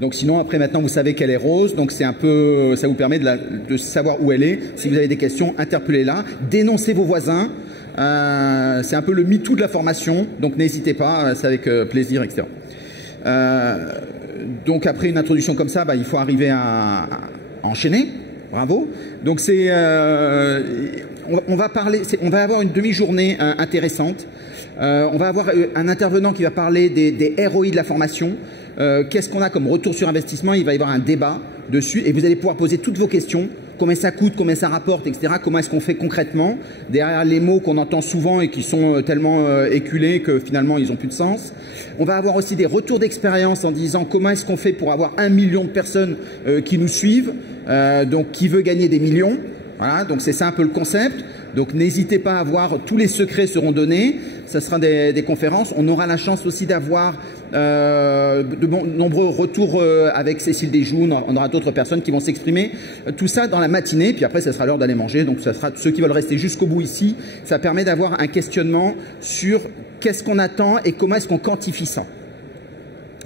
Donc sinon, après, maintenant, vous savez qu'elle est rose. Donc c'est un peu, ça vous permet de savoir où elle est. Si vous avez des questions, interpellez-la. Dénoncez vos voisins. C'est un peu le MeToo de la formation. Donc n'hésitez pas, c'est avec plaisir, etc. Donc après une introduction comme ça, il faut arriver à enchaîner. Bravo. Donc c'est, on va avoir une demi-journée intéressante. On va avoir un intervenant qui va parler des ROI de la formation. Qu'est-ce qu'on a comme retour sur investissement? Il va y avoir un débat dessus et vous allez pouvoir poser toutes vos questions. Combien ça coûte, combien ça rapporte, etc. Comment est-ce qu'on fait concrètement derrière les mots qu'on entend souvent et qui sont tellement éculés que finalement ils n'ont plus de sens. On va avoir aussi des retours d'expérience en disant comment est-ce qu'on fait pour avoir 1 million de personnes qui nous suivent, donc qui veut gagner des millions. Voilà, donc c'est ça un peu le concept. Donc n'hésitez pas à voir, tous les secrets seront donnés, ça sera des conférences. On aura la chance aussi d'avoir de nombreux retours avec Cécile Desjounes, on aura d'autres personnes qui vont s'exprimer. Tout ça dans la matinée, puis après ça sera l'heure d'aller manger, donc ça sera ceux qui veulent rester jusqu'au bout ici. Ça permet d'avoir un questionnement sur qu'est-ce qu'on attend et comment est-ce qu'on quantifie ça.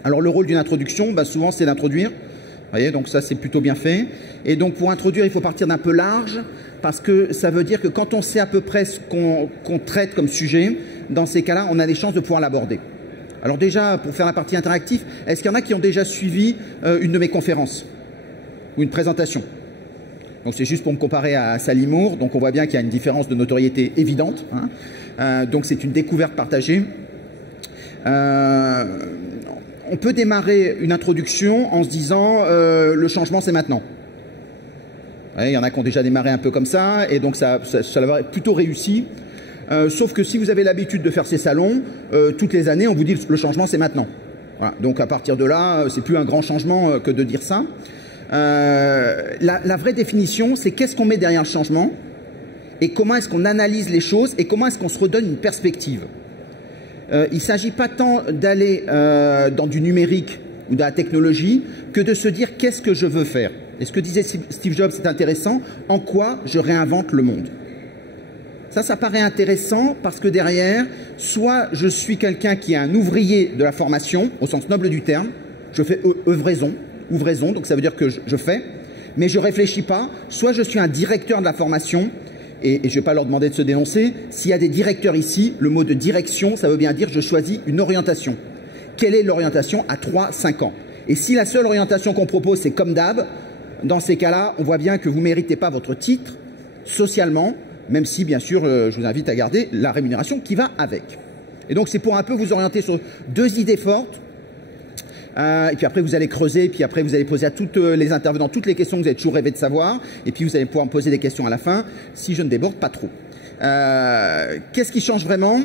Alors le rôle d'une introduction, souvent c'est d'introduire. Vous voyez, donc ça c'est plutôt bien fait. Et donc pour introduire, il faut partir d'un peu large, parce que ça veut dire que quand on sait à peu près ce qu'on traite comme sujet, dans ces cas-là, on a des chances de pouvoir l'aborder. Alors déjà, pour faire la partie interactive, est-ce qu'il y en a qui ont déjà suivi une de mes conférences ou une présentation? Donc c'est juste pour me comparer à Sally Moore, donc on voit bien qu'il y a une différence de notoriété évidente. Donc c'est une découverte partagée. On peut démarrer une introduction en se disant le changement c'est maintenant. Il y en a qui ont déjà démarré un peu comme ça et donc ça va être plutôt réussi. Sauf que si vous avez l'habitude de faire ces salons, toutes les années on vous dit le changement c'est maintenant. Voilà. Donc à partir de là, c'est plus un grand changement que de dire ça. La vraie définition, c'est qu'est-ce qu'on met derrière le changement et comment est-ce qu'on analyse les choses et comment est-ce qu'on se redonne une perspective. Il ne s'agit pas tant d'aller dans du numérique ou de la technologie que de se dire qu'est-ce que je veux faire. Et ce que disait Steve Jobs, c'est intéressant, en quoi je réinvente le monde. Ça paraît intéressant parce que derrière, soit je suis quelqu'un qui est un ouvrier de la formation, au sens noble du terme, je fais ouvraison, donc ça veut dire que je fais, mais je ne réfléchis pas, soit je suis un directeur de la formation, et je ne vais pas leur demander de se dénoncer, s'il y a des directeurs ici, le mot de direction, ça veut bien dire je choisis une orientation. Quelle est l'orientation à 3-5 ans? Et si la seule orientation qu'on propose, c'est comme d'hab, dans ces cas-là, on voit bien que vous ne méritez pas votre titre socialement, même si, bien sûr, je vous invite à garder la rémunération qui va avec. Et donc, c'est pour un peu vous orienter sur deux idées fortes. Et puis après, vous allez creuser, et puis après, vous allez poser à toutes les intervenants toutes les questions que vous avez toujours rêvé de savoir. Et puis, vous allez pouvoir me poser des questions à la fin, si je ne déborde pas trop. Qu'est-ce qui change vraiment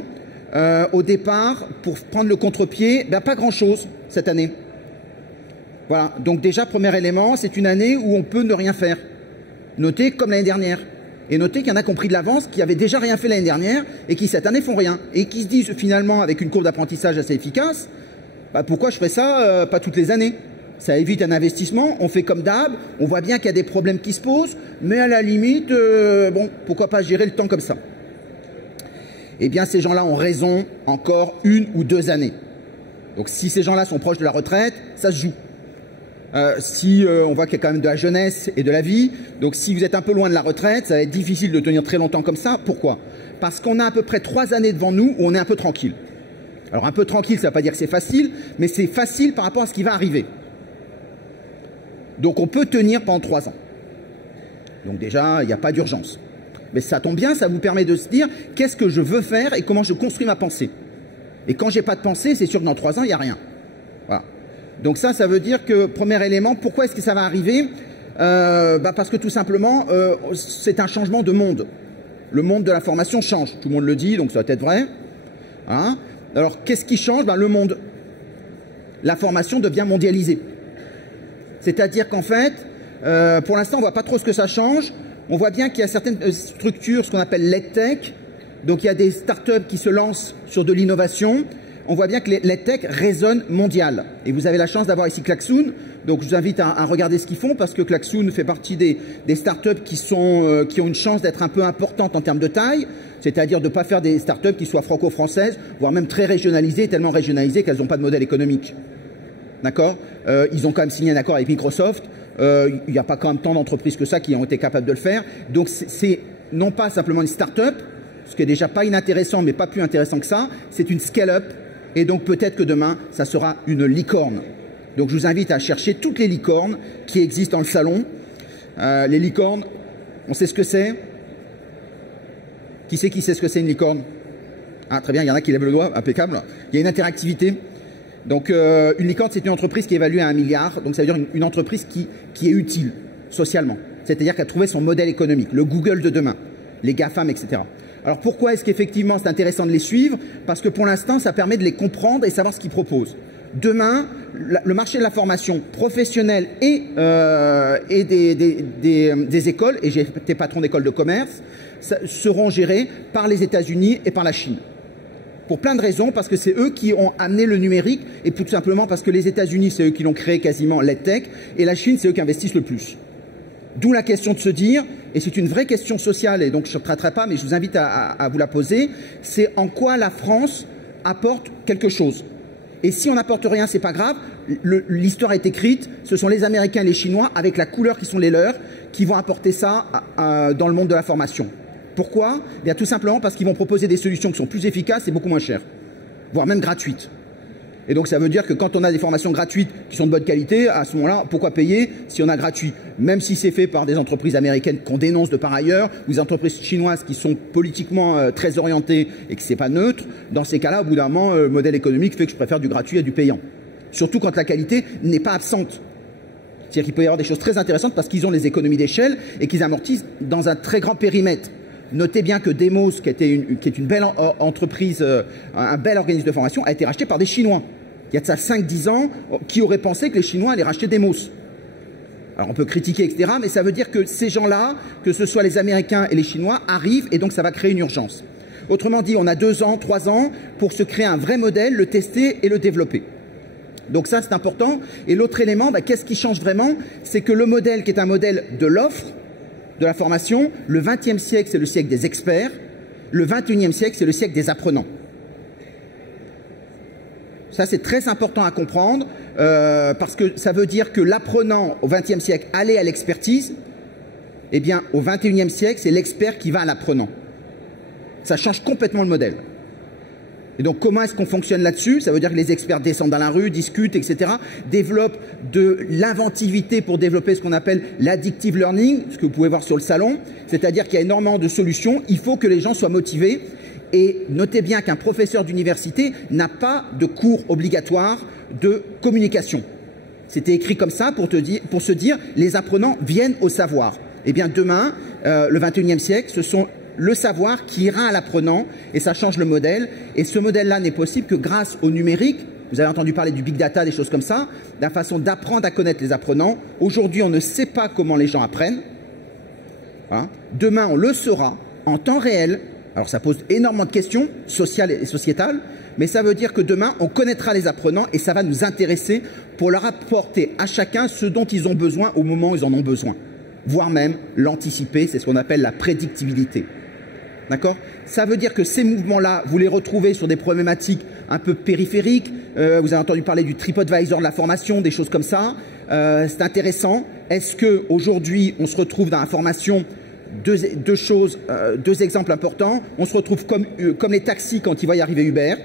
au départ, pour prendre le contre-pied? Pas grand-chose cette année. Voilà, donc déjà, premier élément, c'est une année où on peut ne rien faire. Notez comme l'année dernière. Et notez qu'il y en a qui ont pris de l'avance, qui avaient déjà rien fait l'année dernière, et qui cette année font rien. Et qui se disent finalement, avec une courbe d'apprentissage assez efficace, pourquoi je ferais ça pas toutes les années? Ça évite un investissement, on fait comme d'hab, on voit bien qu'il y a des problèmes qui se posent, mais à la limite, bon, pourquoi pas gérer le temps comme ça? Eh bien, ces gens-là ont raison encore 1 ou 2 années. Donc si ces gens-là sont proches de la retraite, ça se joue. On voit qu'il y a quand même de la jeunesse et de la vie, donc si vous êtes un peu loin de la retraite, ça va être difficile de tenir très longtemps comme ça. Pourquoi? Parce qu'on a à peu près 3 années devant nous où on est un peu tranquille. Alors un peu tranquille, ça ne veut pas dire que c'est facile, mais c'est facile par rapport à ce qui va arriver. Donc on peut tenir pendant 3 ans. Donc déjà, il n'y a pas d'urgence. Mais ça tombe bien, ça vous permet de se dire qu'est-ce que je veux faire et comment je construis ma pensée. Et quand j'ai pas de pensée, c'est sûr que dans 3 ans, il n'y a rien. Voilà. Donc ça veut dire que, premier élément, pourquoi est-ce que ça va arriver? Parce que tout simplement, c'est un changement de monde. Le monde de la formation change. Tout le monde le dit, donc ça doit être vrai. Hein? Alors, qu'est-ce qui change? Le monde. La formation devient mondialisée. C'est-à-dire qu'en fait, pour l'instant, on ne voit pas trop ce que ça change. On voit bien qu'il y a certaines structures, ce qu'on appelle l'EdTech. Donc, il y a des startups qui se lancent sur de l'innovation. On voit bien que l'EdTech résonne mondial. Et vous avez la chance d'avoir ici Klaxoon. Donc, je vous invite à regarder ce qu'ils font parce que Klaxoon fait partie des startups qui ont une chance d'être un peu importantes en termes de taille. C'est-à-dire de ne pas faire des startups qui soient franco-françaises, voire même très régionalisées, tellement régionalisées qu'elles n'ont pas de modèle économique. D'accord. Ils ont quand même signé un accord avec Microsoft. Il n'y a pas quand même tant d'entreprises que ça qui ont été capables de le faire. Donc c'est non pas simplement une start-up, ce qui est déjà pas inintéressant, mais pas plus intéressant que ça. C'est une scale-up. Et donc peut-être que demain, ça sera une licorne. Donc je vous invite à chercher toutes les licornes qui existent dans le salon. Les licornes, on sait ce que c'est. Qui sait ce que c'est une licorne? Ah, très bien, il y en a qui lèvent le doigt, impeccable. Il y a une interactivité. Donc une licorne, c'est une entreprise qui est évaluée à 1 milliard. Donc ça veut dire une entreprise qui est utile socialement. C'est-à-dire qu'elle a trouvé son modèle économique, le Google de demain, les GAFAM, etc. Alors pourquoi est-ce qu'effectivement c'est intéressant de les suivre? Parce que pour l'instant, ça permet de les comprendre et savoir ce qu'ils proposent. Demain, le marché de la formation professionnelle et des écoles, et j'ai été patron d'école de commerce, seront gérés par les États-Unis et par la Chine. Pour plein de raisons, parce que c'est eux qui ont amené le numérique, et tout simplement parce que les États-Unis, c'est eux qui l'ont créé quasiment, l'EdTech, et la Chine, c'est eux qui investissent le plus. D'où la question de se dire, et c'est une vraie question sociale, et donc je ne traiterai pas, mais je vous invite à vous la poser, c'est en quoi la France apporte quelque chose. Et si on n'apporte rien, c'est pas grave, l'histoire est écrite, ce sont les Américains et les Chinois, avec la couleur qui sont les leurs, qui vont apporter ça dans le monde de la formation. Pourquoi? Bien, tout simplement parce qu'ils vont proposer des solutions qui sont plus efficaces et beaucoup moins chères, voire même gratuites. Et donc ça veut dire que quand on a des formations gratuites qui sont de bonne qualité, à ce moment-là, pourquoi payer si on a gratuit? Même si c'est fait par des entreprises américaines qu'on dénonce de par ailleurs, ou des entreprises chinoises qui sont politiquement très orientées et que c'est pas neutre, dans ces cas-là, au bout d'un moment, le modèle économique fait que je préfère du gratuit à du payant. Surtout quand la qualité n'est pas absente. C'est-à-dire qu'il peut y avoir des choses très intéressantes parce qu'ils ont les économies d'échelle et qu'ils amortissent dans un très grand périmètre. Notez bien que Demos, qui est une belle entreprise, un bel organisme de formation, a été racheté par des Chinois. Il y a de ça 5-10 ans, qui aurait pensé que les Chinois allaient racheter Demos? Alors on peut critiquer, etc., mais ça veut dire que ces gens-là, que ce soit les Américains et les Chinois, arrivent et donc ça va créer une urgence. Autrement dit, on a 2 ans, 3 ans pour se créer un vrai modèle, le tester et le développer. Donc ça, c'est important. Et l'autre élément, qu'est-ce qui change vraiment? C'est que le modèle qui est un modèle de l'offre, de la formation, le XXe siècle, c'est le siècle des experts. Le XXIe siècle, c'est le siècle des apprenants. Ça, c'est très important à comprendre parce que ça veut dire que l'apprenant au XXe siècle allait à l'expertise. Eh bien, au XXIe siècle, c'est l'expert qui va à l'apprenant. Ça change complètement le modèle. Et donc, comment est-ce qu'on fonctionne là-dessus? Ça veut dire que les experts descendent dans la rue, discutent, etc., développent de l'inventivité pour développer ce qu'on appelle l'addictive learning, ce que vous pouvez voir sur le salon, c'est-à-dire qu'il y a énormément de solutions, il faut que les gens soient motivés. Et notez bien qu'un professeur d'université n'a pas de cours obligatoire de communication. C'était écrit comme ça pour se dire les apprenants viennent au savoir. Eh bien, demain, le XXIe siècle, ce sont le savoir qui ira à l'apprenant et ça change le modèle. Et ce modèle-là n'est possible que grâce au numérique. Vous avez entendu parler du big data, des choses comme ça, la façon d'apprendre à connaître les apprenants. Aujourd'hui, on ne sait pas comment les gens apprennent. Hein. Demain, on le saura en temps réel. Alors, ça pose énormément de questions sociales et sociétales, mais ça veut dire que demain, on connaîtra les apprenants et ça va nous intéresser pour leur apporter à chacun ce dont ils ont besoin au moment où ils en ont besoin, voire même l'anticiper, c'est ce qu'on appelle la prédictibilité. D'accord? Ça veut dire que ces mouvements-là, vous les retrouvez sur des problématiques un peu périphériques. Vous avez entendu parler du TripAdvisor de la formation, des choses comme ça. C'est intéressant. Est-ce qu'aujourd'hui, on se retrouve dans la formation deux exemples importants. On se retrouve comme les taxis quand il va y arriver Uber.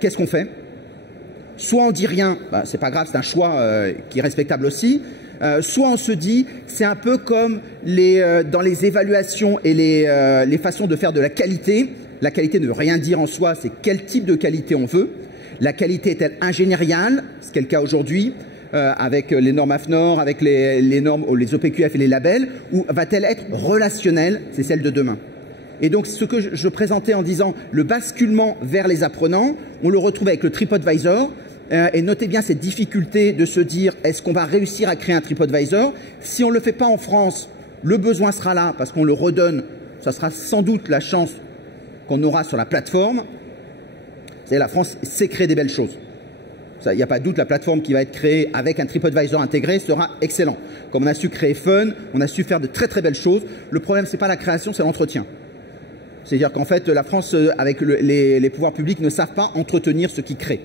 Qu'est-ce qu'on fait? Soit on dit rien, c'est pas grave, c'est un choix qui est respectable aussi. Soit on se dit, c'est un peu comme dans les évaluations et les façons de faire de la qualité. La qualité ne veut rien dire en soi, c'est quel type de qualité on veut. La qualité est-elle ingénieriale, ce qui est le cas aujourd'hui, avec les normes AFNOR, avec les normes, les OPQF et les labels, ou va-t-elle être relationnelle? C'est celle de demain. Et donc, ce que je présentais en disant le basculement vers les apprenants, on le retrouve avec le TripAdvisor. Et notez bien cette difficulté de se dire, est-ce qu'on va réussir à créer un TripAdvisor? Si on ne le fait pas en France, le besoin sera là parce qu'on le redonne. Ça sera sans doute la chance qu'on aura sur la plateforme. C'est la France sait créer des belles choses. Il n'y a pas de doute, la plateforme qui va être créée avec un TripAdvisor intégré sera excellent. Comme on a su créer Fun, on a su faire de très très belles choses. Le problème, ce n'est pas la création, c'est l'entretien. C'est-à-dire qu'en fait, la France, avec les pouvoirs publics, ne savent pas entretenir ce qui crée.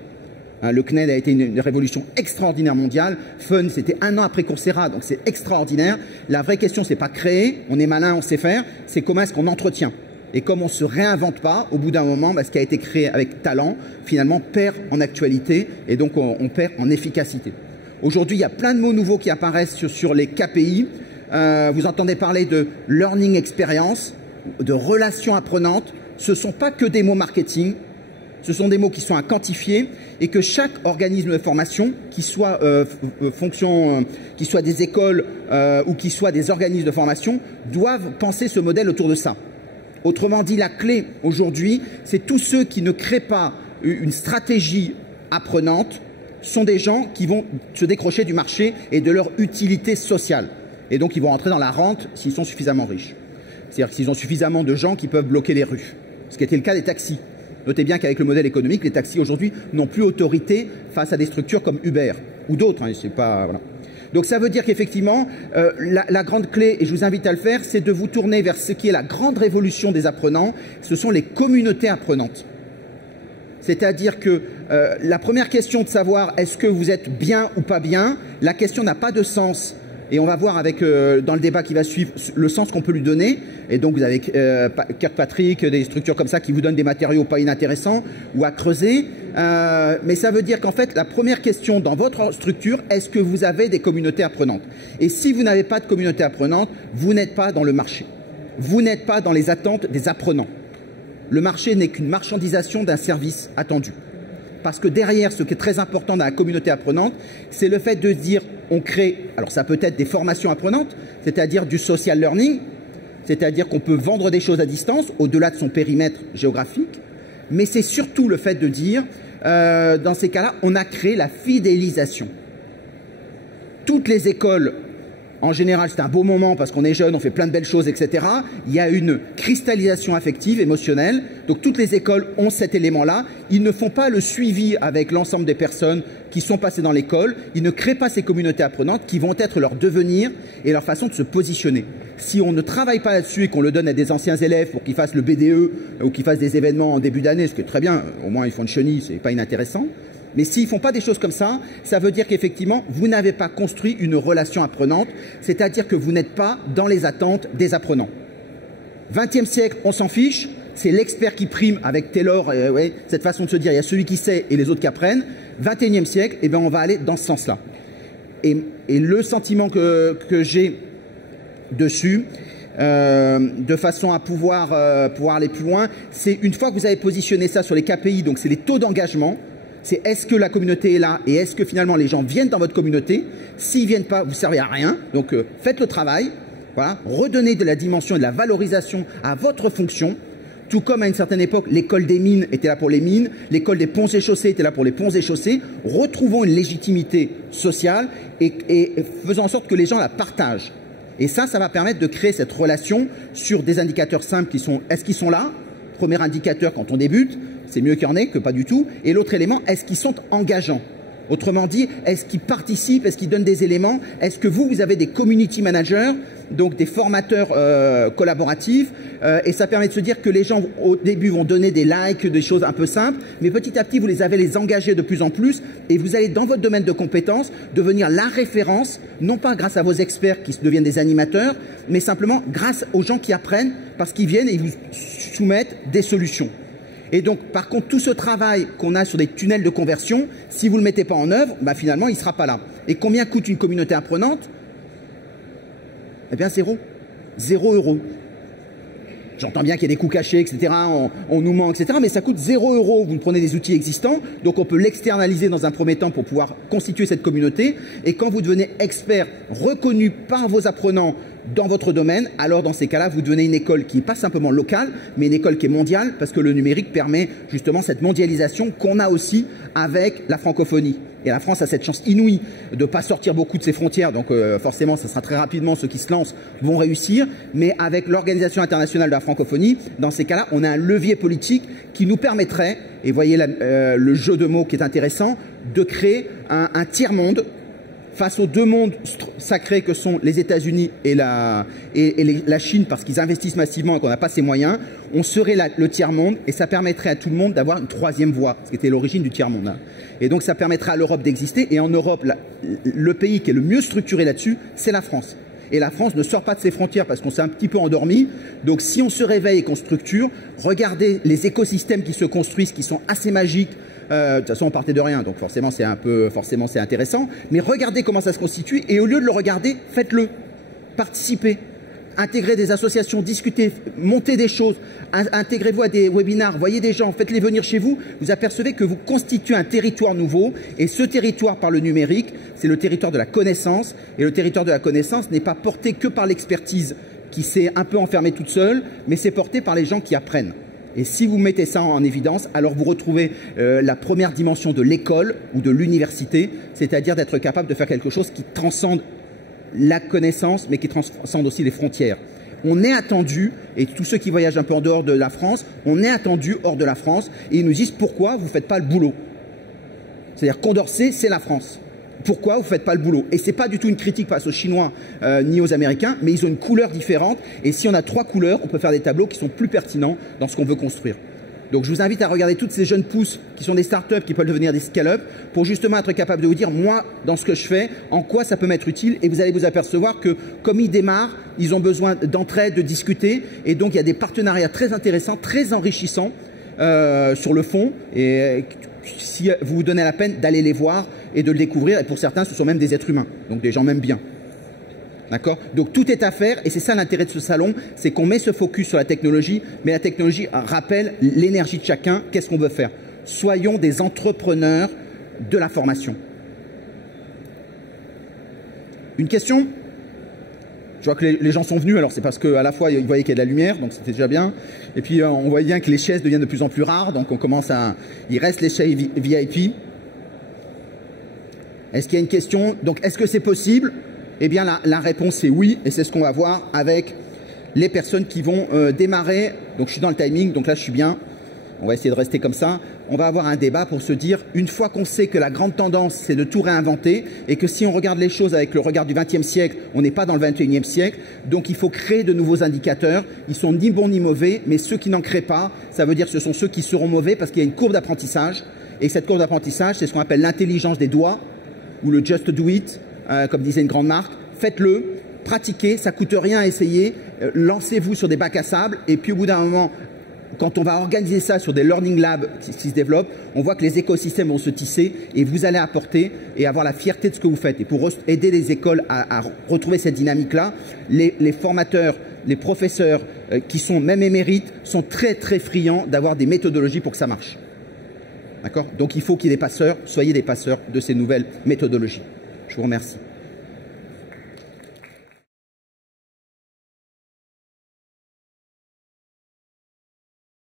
Le CNED a été une révolution extraordinaire mondiale. Fun, c'était 1 an après Coursera, donc c'est extraordinaire. La vraie question, c'est pas créer, on est malin, on sait faire, c'est comment est-ce qu'on entretient. Et comme on ne se réinvente pas, au bout d'un moment, ce qui a été créé avec talent, finalement, perd en actualité et donc on perd en efficacité. Aujourd'hui, il y a plein de mots nouveaux qui apparaissent sur les KPI. Vous entendez parler de learning experience, de relations apprenantes. Ce ne sont pas que des mots marketing. Ce sont des mots qui sont à quantifier et que chaque organisme de formation, qui soit qui soit des écoles ou qui soit des organismes de formation, doivent penser ce modèle autour de ça. Autrement dit, la clé aujourd'hui, c'est tous ceux qui ne créent pas une stratégie apprenante sont des gens qui vont se décrocher du marché et de leur utilité sociale. Et donc, ils vont rentrer dans la rente s'ils sont suffisamment riches. C'est-à-dire s'ils ont suffisamment de gens qui peuvent bloquer les rues. Ce qui était le cas des taxis. Notez bien qu'avec le modèle économique, les taxis aujourd'hui n'ont plus autorité face à des structures comme Uber ou d'autres. Hein, c'est pas, voilà. Donc ça veut dire qu'effectivement, la grande clé, et je vous invite à le faire, c'est de vous tourner vers ce qui est la grande révolution des apprenants. Ce sont les communautés apprenantes. C'est-à-dire que la première question de savoir est-ce que vous êtes bien ou pas bien, la question n'a pas de sens. Et on va voir avec, dans le débat qui va suivre le sens qu'on peut lui donner. Et donc vous avez Kirkpatrick, des structures comme ça qui vous donnent des matériaux pas inintéressants ou à creuser. Mais ça veut dire qu'en fait, la première question dans votre structure, est-ce que vous avez des communautés apprenantes? Et si vous n'avez pas de communauté apprenante, vous n'êtes pas dans le marché. Vous n'êtes pas dans les attentes des apprenants. Le marché n'est qu'une marchandisation d'un service attendu. Parce que derrière, ce qui est très important dans la communauté apprenante, c'est le fait de dire, on crée, alors ça peut être des formations apprenantes, c'est-à-dire du social learning, c'est-à-dire qu'on peut vendre des choses à distance, au-delà de son périmètre géographique, mais c'est surtout le fait de dire, dans ces cas-là, on a créé la fidélisation. Toutes les écoles, en général, c'est un beau moment parce qu'on est jeune, on fait plein de belles choses, etc. Il y a une cristallisation affective, émotionnelle. Donc, toutes les écoles ont cet élément-là. Ils ne font pas le suivi avec l'ensemble des personnes qui sont passées dans l'école. Ils ne créent pas ces communautés apprenantes qui vont être leur devenir et leur façon de se positionner. Si on ne travaille pas là-dessus et qu'on le donne à des anciens élèves pour qu'ils fassent le BDE ou qu'ils fassent des événements en début d'année, ce qui est très bien, au moins ils font une chenille, c'est pas inintéressant. Mais s'ils ne font pas des choses comme ça, ça veut dire qu'effectivement, vous n'avez pas construit une relation apprenante, c'est-à-dire que vous n'êtes pas dans les attentes des apprenants. 20e siècle, on s'en fiche, c'est l'expert qui prime avec Taylor, ouais, cette façon de se dire, il y a celui qui sait et les autres qui apprennent. 21e siècle, eh bien, on va aller dans ce sens-là. Et le sentiment que j'ai dessus, de façon à pouvoir aller plus loin, c'est une fois que vous avez positionné ça sur les KPI, donc c'est les taux d'engagement, c'est est-ce que la communauté est là et est-ce que finalement les gens viennent dans votre communauté. S'ils ne viennent pas, vous ne servez à rien. Donc faites le travail, voilà, redonnez de la dimension et de la valorisation à votre fonction. Tout comme à une certaine époque, l'école des mines était là pour les mines, l'école des ponts et chaussées était là pour les ponts et chaussées. Retrouvons une légitimité sociale et faisons en sorte que les gens la partagent. Et ça va permettre de créer cette relation sur des indicateurs simples qui sont, est-ce qu'ils sont là? Premier indicateur quand on débute, c'est mieux qu'il y en ait que pas du tout. Et l'autre élément, est-ce qu'ils sont engageants? Autrement dit, est-ce qu'ils participent? Est-ce qu'ils donnent des éléments? Est-ce que vous avez des community managers, donc des formateurs collaboratifs? Et ça permet de se dire que les gens, au début, vont donner des likes, des choses un peu simples, mais petit à petit, vous les avez les engagés de plus en plus et vous allez, dans votre domaine de compétences, devenir la référence, non pas grâce à vos experts qui deviennent des animateurs, mais simplement grâce aux gens qui apprennent parce qu'ils viennent et ils vous soumettent des solutions. Et donc, par contre, tout ce travail qu'on a sur des tunnels de conversion, si vous ne le mettez pas en œuvre, bah, finalement, il ne sera pas là. Et combien coûte une communauté apprenante? Eh bien, 0. 0 €. J'entends bien qu'il y a des coûts cachés, etc. On nous ment, etc. Mais ça coûte 0 €. Vous prenez des outils existants. Donc, on peut l'externaliser dans un premier temps pour pouvoir constituer cette communauté. Et quand vous devenez expert reconnu par vos apprenants dans votre domaine, alors dans ces cas-là, vous devenez une école qui n'est pas simplement locale, mais une école qui est mondiale, parce que le numérique permet justement cette mondialisation qu'on a aussi avec la francophonie. Et la France a cette chance inouïe de ne pas sortir beaucoup de ses frontières, donc forcément, ça sera très rapidement, ceux qui se lancent vont réussir, mais avec l'Organisation internationale de la francophonie, dans ces cas-là, on a un levier politique qui nous permettrait, et voyez le jeu de mots qui est intéressant, de créer un tiers-monde face aux deux mondes sacrés que sont les États-Unis et la Chine, parce qu'ils investissent massivement et qu'on n'a pas ces moyens, on serait le tiers-monde et ça permettrait à tout le monde d'avoir une troisième voie, ce qui était l'origine du tiers-monde. Hein. Et donc ça permettrait à l'Europe d'exister. Et en Europe, le pays qui est le mieux structuré là-dessus, c'est la France. Et la France ne sort pas de ses frontières parce qu'on s'est un petit peu endormi. Donc si on se réveille et qu'on structure, regardez les écosystèmes qui se construisent, qui sont assez magiques. De toute façon, on partait de rien, donc forcément c'est intéressant. Mais regardez comment ça se constitue et au lieu de le regarder, faites-le. Participez. Intégrez des associations, discutez, montez des choses, intégrez-vous à des webinars, voyez des gens, faites-les venir chez vous. Vous apercevez que vous constituez un territoire nouveau et ce territoire par le numérique, c'est le territoire de la connaissance. Et le territoire de la connaissance n'est pas porté que par l'expertise qui s'est un peu enfermée toute seule, mais c'est porté par les gens qui apprennent. Et si vous mettez ça en évidence, alors vous retrouvez la première dimension de l'école ou de l'université, c'est-à-dire d'être capable de faire quelque chose qui transcende la connaissance, mais qui transcende aussi les frontières. On est attendu, et tous ceux qui voyagent un peu en dehors de la France, on est attendu hors de la France, et ils nous disent pourquoi vous ne faites pas le boulot. C'est-à-dire Condorcet, c'est la France. Pourquoi vous ne faites pas le boulot? Et ce n'est pas du tout une critique face aux Chinois ni aux Américains, mais ils ont une couleur différente. Et si on a 3 couleurs, on peut faire des tableaux qui sont plus pertinents dans ce qu'on veut construire. Donc je vous invite à regarder toutes ces jeunes pousses qui sont des startups qui peuvent devenir des scale-up pour justement être capable de vous dire, moi, dans ce que je fais, en quoi ça peut m'être utile. Et vous allez vous apercevoir que comme ils démarrent, ils ont besoin d'entraide, de discuter. Et donc il y a des partenariats très intéressants, très enrichissants sur le fond. Et si vous vous donnez la peine d'aller les voir et de le découvrir, et pour certains, ce sont même des êtres humains, donc des gens même bien. D'accord? Donc tout est à faire, et c'est ça l'intérêt de ce salon, c'est qu'on met ce focus sur la technologie, mais la technologie rappelle l'énergie de chacun, qu'est-ce qu'on veut faire? Soyons des entrepreneurs de la formation. Une question? Je vois que les gens sont venus, alors c'est parce qu'à la fois ils voyaient qu'il y a de la lumière, donc c'était déjà bien. Et puis on voit bien que les chaises deviennent de plus en plus rares, donc on commence à... Il reste les chaises VIP. Est-ce qu'il y a une question? Donc est-ce que c'est possible? Eh bien la réponse est oui, et c'est ce qu'on va voir avec les personnes qui vont démarrer. Donc je suis dans le timing, donc là je suis bien. On va essayer de rester comme ça. On va avoir un débat pour se dire, une fois qu'on sait que la grande tendance, c'est de tout réinventer, et que si on regarde les choses avec le regard du XXe siècle, on n'est pas dans le XXIe siècle, donc il faut créer de nouveaux indicateurs. Ils sont ni bons ni mauvais, mais ceux qui n'en créent pas, ça veut dire que ce sont ceux qui seront mauvais parce qu'il y a une courbe d'apprentissage. Et cette courbe d'apprentissage, c'est ce qu'on appelle l'intelligence des doigts, ou le just do it, comme disait une grande marque. Faites-le, pratiquez, ça ne coûte rien à essayer, lancez-vous sur des bacs à sable, et puis au bout d'un moment, quand on va organiser ça sur des learning labs qui se développent, on voit que les écosystèmes vont se tisser et vous allez apporter et avoir la fierté de ce que vous faites. Et pour aider les écoles à retrouver cette dynamique-là, les formateurs, les professeurs qui sont même émérites sont très très friands d'avoir des méthodologies pour que ça marche. D'accord? Donc il faut qu'il y ait des passeurs, soyez des passeurs de ces nouvelles méthodologies. Je vous remercie.